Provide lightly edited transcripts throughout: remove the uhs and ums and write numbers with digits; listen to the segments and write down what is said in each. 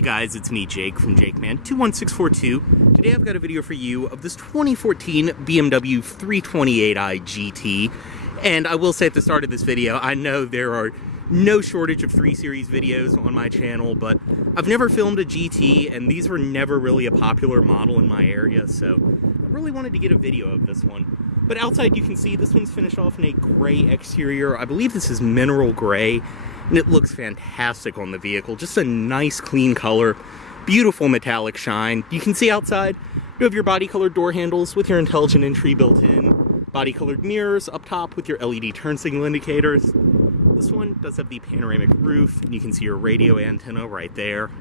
Hey guys, it's me, Jake, from JakeMan21642. Today I've got a video for you of this 2014 BMW 328i GT. And I will say at the start of this video, I know there are no shortage of 3 Series videos on my channel, but I've never filmed a GT, and these were never really a popular model in my area, so I really wanted to get a video of this one. But outside you can see this one's finished off in a gray exterior. I believe this is mineral gray, and it looks fantastic on the vehicle. Just a nice clean color, beautiful metallic shine. You can see outside you have your body colored door handles with your intelligent entry built in, body colored mirrors up top with your LED turn signal indicators. This one does have the panoramic roof, and you can see your radio antenna right there.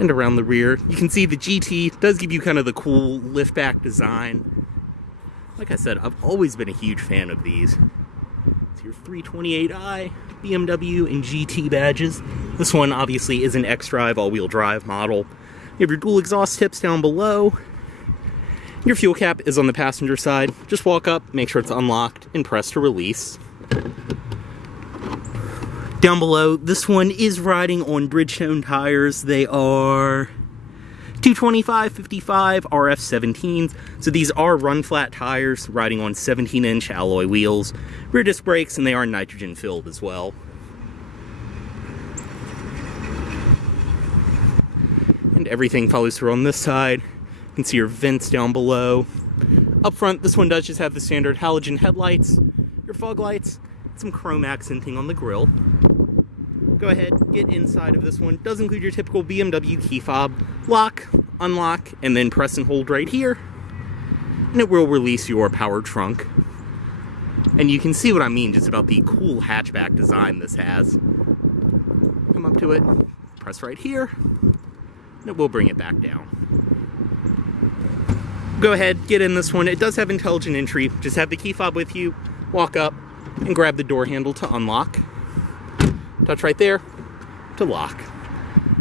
And around the rear, you can see the GT does give you kind of the cool lift back design. Like I said, I've always been a huge fan of these. It's your 328i, BMW, and GT badges. This one obviously is an xDrive all-wheel drive model. You have your dual exhaust tips down below. Your fuel cap is on the passenger side. Just walk up, make sure it's unlocked, and press to release. Down below, this one is riding on Bridgestone tires. They are 225/55 RF17s, so these are run-flat tires riding on 17-inch alloy wheels, rear disc brakes, and they are nitrogen-filled as well. And everything follows through on this side. You can see your vents down below. Up front, this one does just have the standard halogen headlights, your fog lights, some chrome accenting on the grille. Go ahead, get inside of this one. Does include your typical BMW key fob. Lock, unlock, and then press and hold right here. And it will release your power trunk. And you can see what I mean just about the cool hatchback design this has. Come up to it, press right here, and it will bring it back down. Go ahead, get in this one. It does have intelligent entry. Just have the key fob with you, walk up, and grab the door handle to unlock. Touch right there to lock.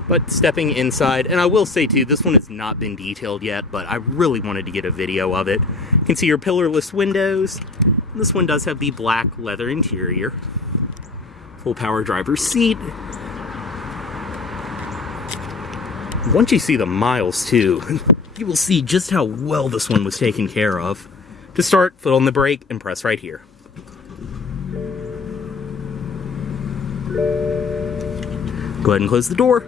But stepping inside, and I will say too, this one has not been detailed yet, but I really wanted to get a video of it. You can see your pillarless windows. This one does have the black leather interior. Full power driver's seat. Once you see the miles too, you will see just how well this one was taken care of. To start, foot on the brake and press right here. Go ahead and close the door.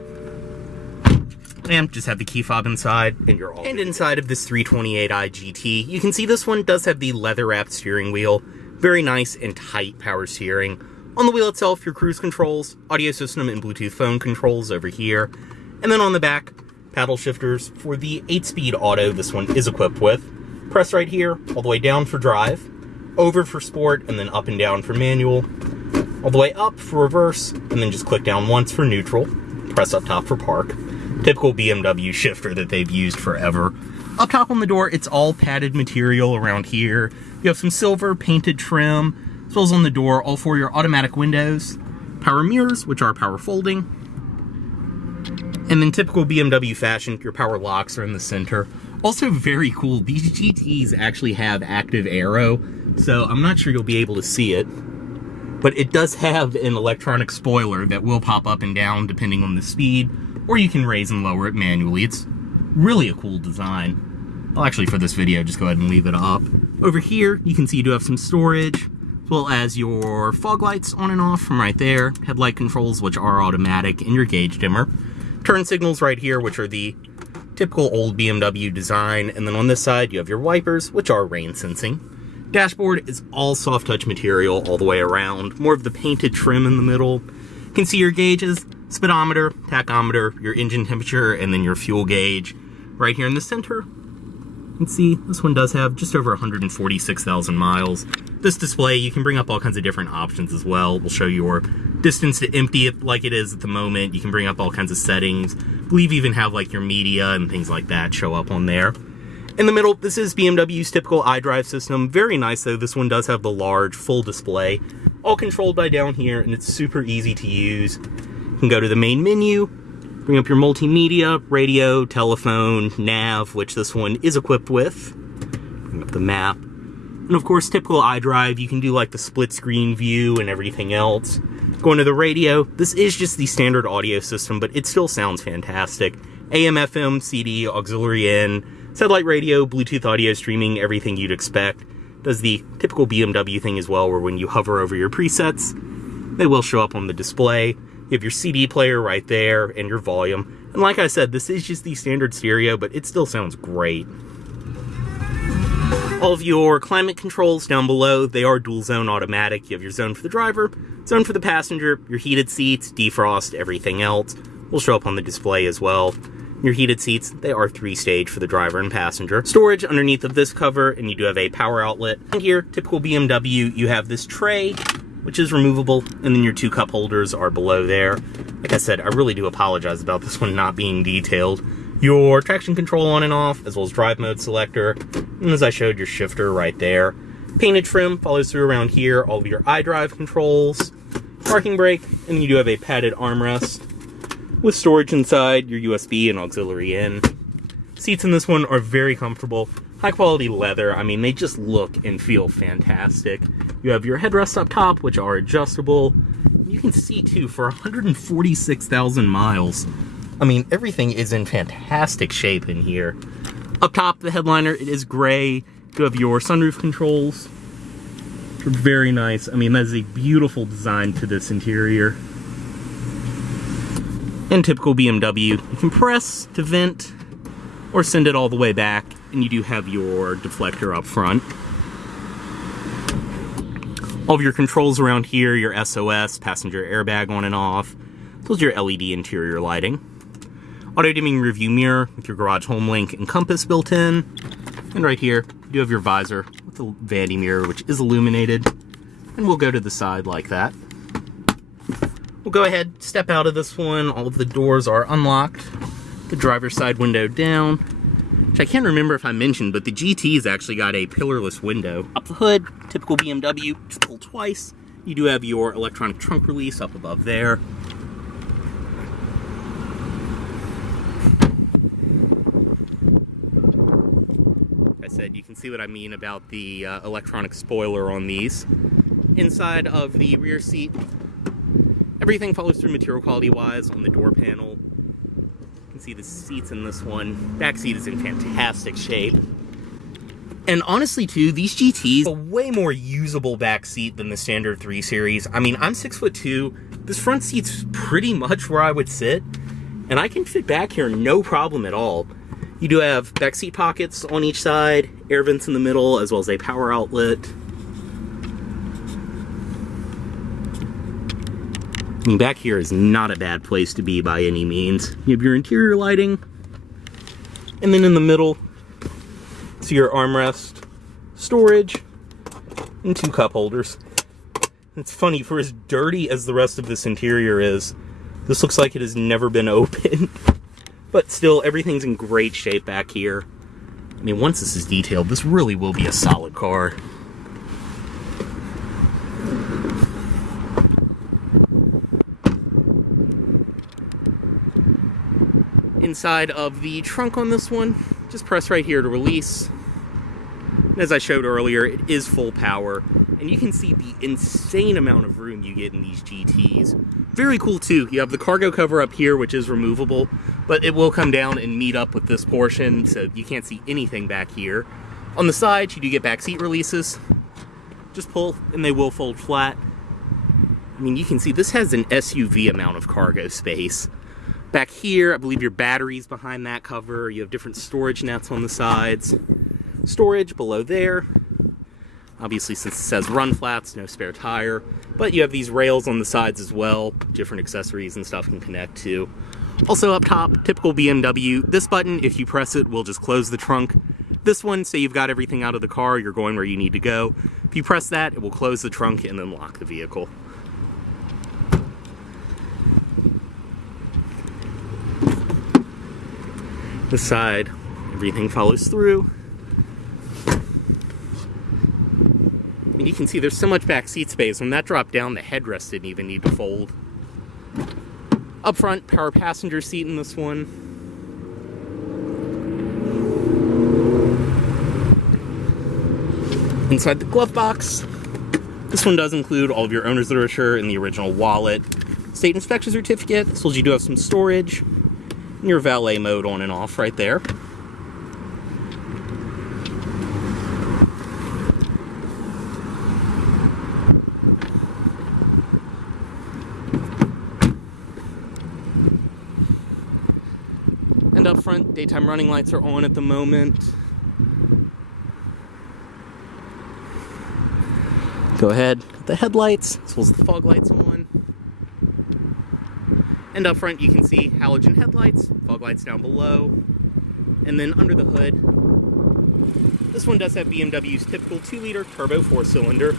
And just have the key fob inside, and you're all good. And inside of this 328i GT, you can see this one does have the leather-wrapped steering wheel. Very nice and tight power steering. On the wheel itself, your cruise controls, audio system, and Bluetooth phone controls over here. And then on the back, paddle shifters for the 8-speed auto this one is equipped with. Press right here, all the way down for drive, over for sport, and then up and down for manual. All the way up for reverse, and then just click down once for neutral. Press up top for park. Typical BMW shifter that they've used forever. Up top on the door, it's all padded material around here. You have some silver painted trim, as well as on the door, all 4 your automatic windows, power mirrors, which are power folding, and then typical BMW fashion, your power locks are in the center. Also very cool, these GTs actually have active aero, so I'm not sure you'll be able to see it. But it does have an electronic spoiler that will pop up and down depending on the speed, or you can raise and lower it manually. It's really a cool design. I'll actually, for this video, just go ahead and leave it up. Over here, you can see you do have some storage, as well as your fog lights on and off from right there, headlight controls, which are automatic, and your gauge dimmer. Turn signals right here, which are the typical old BMW design, and then on this side, you have your wipers, which are rain sensing. Dashboard is all soft touch material all the way around, more of the painted trim in the middle. You can see your gauges, speedometer, tachometer, your engine temperature, and then your fuel gauge. Right here in the center, you can see this one does have just over 146,000 miles. This display, you can bring up all kinds of different options as well. We'll show you your distance to empty it like it is at the moment. You can bring up all kinds of settings. I believe you even have like your media and things like that show up on there. In the middle, this is BMW's typical iDrive system. Very nice though, this one does have the large full display. All controlled by down here, and it's super easy to use. You can go to the main menu, bring up your multimedia, radio, telephone, nav, which this one is equipped with. Bring up the map. And of course, typical iDrive, you can do like the split screen view and everything else. Going to the radio, this is just the standard audio system, but it still sounds fantastic. AM, FM, CD, auxiliary in, satellite radio, Bluetooth audio streaming, everything you'd expect. Does the typical BMW thing as well, where when you hover over your presets, they will show up on the display. You have your CD player right there, and your volume. And like I said, this is just the standard stereo, but it still sounds great. All of your climate controls down below, they are dual zone automatic. You have your zone for the driver, zone for the passenger, your heated seats, defrost, everything else will show up on the display as well. Your heated seats, they are 3-stage for the driver and passenger. Storage underneath of this cover, and you do have a power outlet. And here, typical BMW, you have this tray, which is removable, and then your 2 cup holders are below there. Like I said, I really do apologize about this one not being detailed. Your traction control on and off, as well as drive mode selector, and as I showed, your shifter right there. Painted trim follows through around here, all of your iDrive controls, parking brake, and you do have a padded armrest with storage inside, your USB and auxiliary in. Seats in this one are very comfortable, high quality leather. I mean, they just look and feel fantastic. You have your headrests up top, which are adjustable. You can see too, for 146,000 miles, I mean, everything is in fantastic shape in here. Up top, the headliner, it is gray. You have your sunroof controls, which are very nice. I mean, that is a beautiful design to this interior. And typical BMW, you can press to vent or send it all the way back, and you do have your deflector up front. All of your controls around here, your SOS, passenger airbag on and off, those are your LED interior lighting. Auto-dimming rearview mirror with your garage home link and compass built in. And right here, you do have your visor with the vanity mirror, which is illuminated. And we'll go to the side like that. We'll go ahead, step out of this one. All of the doors are unlocked. The driver's side window down. Which I can't remember if I mentioned, but the GT's actually got a pillarless window. Up the hood, typical BMW, just pull twice. You do have your electronic trunk release up above there. You can see what I mean about the electronic spoiler on these. Inside of the rear seat, everything follows through material quality wise on the door panel. You can see the seats in this one. Back seat is in fantastic shape. And honestly too, these GTs have a way more usable back seat than the standard 3 Series. I mean, I'm 6'2". This front seat's pretty much where I would sit, and I can fit back here no problem at all. You do have back seat pockets on each side, air vents in the middle, as well as a power outlet. I mean, back here is not a bad place to be by any means. You have your interior lighting, and then in the middle, it's your armrest, storage, and 2 cup holders. It's funny, for as dirty as the rest of this interior is, this looks like it has never been opened. But still, everything's in great shape back here. I mean, once this is detailed, this really will be a solid car. Inside of the trunk on this one, just press right here to release. And as I showed earlier, it is full power, and you can see the insane amount of room you get in these GTs. Very cool too, you have the cargo cover up here, which is removable, but it will come down and meet up with this portion, so you can't see anything back here. On the sides, you do get back seat releases. Just pull, and they will fold flat. I mean, you can see this has an SUV amount of cargo space. Back here, I believe your battery's behind that cover. You have different storage nets on the sides. Storage below there. Obviously, since it says run flats, no spare tire. But you have these rails on the sides as well. Different accessories and stuff can connect to. Also up top, typical BMW. This button, if you press it, will just close the trunk. This one, say you've got everything out of the car, you're going where you need to go. If you press that, it will close the trunk and then lock the vehicle. The side, everything follows through. And you can see there's so much back seat space. When that dropped down, the headrest didn't even need to fold. Up front, power passenger seat in this one. Inside the glove box, This one does include all of your owner's literature and the original wallet, state inspection certificate, as well as you do have some storage, and your valet mode on and off right there. And up front, daytime running lights are on at the moment. Go ahead, the headlights, as well as the fog lights on. And up front you can see halogen headlights, fog lights down below. And then under the hood, this one does have BMW's typical 2-liter turbo 4-cylinder,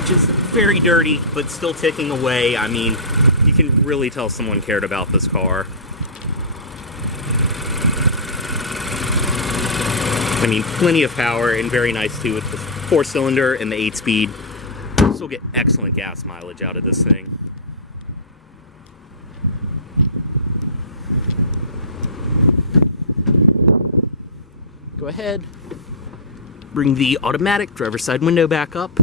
which is very dirty, but still ticking away. I mean, you can really tell someone cared about this car. I mean, plenty of power and very nice too with the 4-cylinder and the 8-speed. Still get excellent gas mileage out of this thing. Go ahead, bring the automatic driver's side window back up.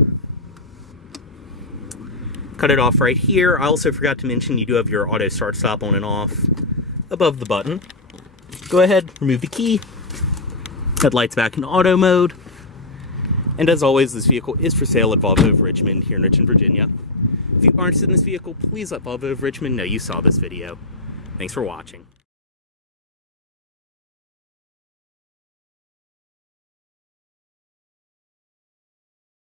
Cut it off right here. I also forgot to mention you do have your auto start stop on and off above the button. Go ahead, remove the key. Headlights back in auto mode. And as always, this vehicle is for sale at Volvo of Richmond here in Richmond, Virginia. If you aren't interested in this vehicle, please let Volvo of Richmond know you saw this video. Thanks for watching.